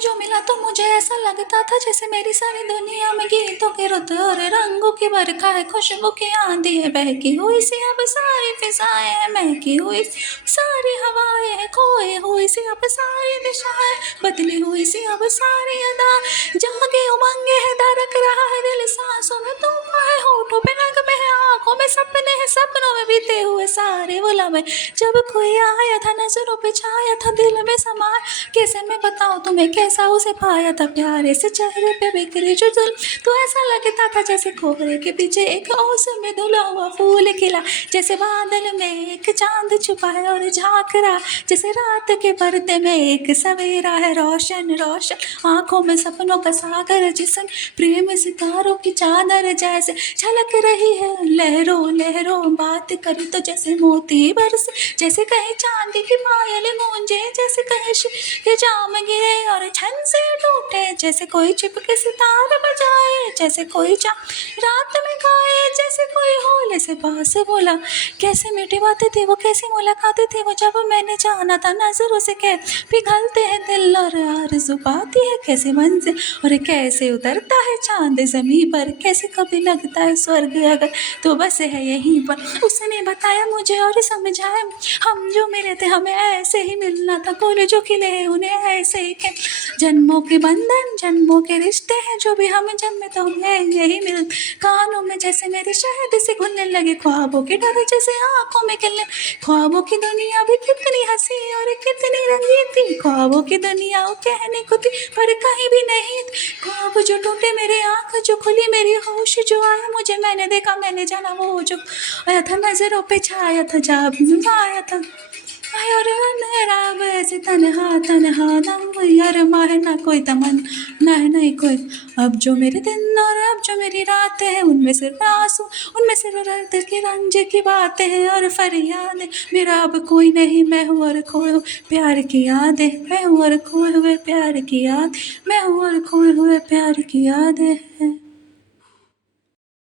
जो मिला तो मुझे ऐसा लगता था जैसे मेरी सारी दुनिया में गीतों के रुत और रंगों की बरखा है, खुशबू की आंधी है, बहकी हुई सी अब सारी फिजाएं हैं, महकी हुई सारी हवाएं हैं, खोई हुई सी अब सारी दिशाएं, बदली हुई सी अब सारी अदा, जागे उमंगे है, धड़क रहा है दिल, सांसों में तूफान है, होठों पे नगमे है, आंखों में सपने हैं, सपनों में बीते हुए सारे वो लम्हे, जब कोई आया था नजरों पे छाया था, दिल में समाया, कैसे मैं बताऊं तुम्हें कैसा उसे पाया था, प्यारे से चेहरे पे बिखरी जो जुल्म, तो ऐसा लगता था जैसे कोहरे के पीछे एक ओस में धुला हुआ फूल खिला, जैसे बादल में एक चांद छुपा है और झांक रहा, जैसे रात के पर्दे में एक सवेरा है, रोशन रोशन आंखों में सपनों का सागर, जिसम प्रेम सितारों की चादर जैसे झलक रही है, लहरों लहरों बात करी तो जैसे मोती बरस, जैसे कहीं चांदी की पायल गूंजे, जैसे कहीं के जाम गिरे और छन से टूटे, जैसे कोई चिपके सितार बजाए, जैसे कोई रात में गाए, जैसे कोई होले से पास बोला, कैसे मीठी बातें थी वो, कैसी मुलाकातें थी वो, जब मैंने जाना था नजरों से कह पिघलते हैं दिल और आरज़ू पाती है कैसे मंजिल, और कैसे उतरता है चांद ज़मीं पर, कैसे कभी लगता है स्वर्ग अगर तो बस है यहीं पर, उसने बताया मुझे और समझाया, हम जो मिले थे हमें ऐसे ही मिलना था, कॉलेजों खिले हैं उन्हें ऐसे ही के जन्मों के बंधन, जन्मों के रिश्ते हैं, जो भी हम जन्मे तो हमें यही मिल, कानों में जैसे मेरे शहद से घुलने लगे, ख्वाबों के डर जैसे आंखों में खिलने, ख्वाबों की दुनिया भी कितनी हंसी और कितनी रंगीन थी, ख्वाबों की दुनिया वो कहने को थी पर कहीं भी नहीं थी, ख्वाब जो टूटे मेरी आंख जो खुली, मेरी होश जो आया मुझे, मैंने देखा मैंने जाना वो जो आया था नजरों पे छाया था, जब आया था यार मेरा वैसे तन्हा तन्हा दम यार, माह ना कोई तमन ना है नहीं कोई, अब जो मेरे दिन और अब जो मेरी रातें हैं, उनमें सिर्फ आंसू, उनमें सिर्फ दर्द की रंज की बातें हैं और फरियादें, मेरा अब कोई नहीं, मैं हूँ और खोए हुए प्यार की यादें, मैं हूँ और खोए हुए प्यार की याद, मैं हूँ और खोए हुए प्यार की यादें हैं।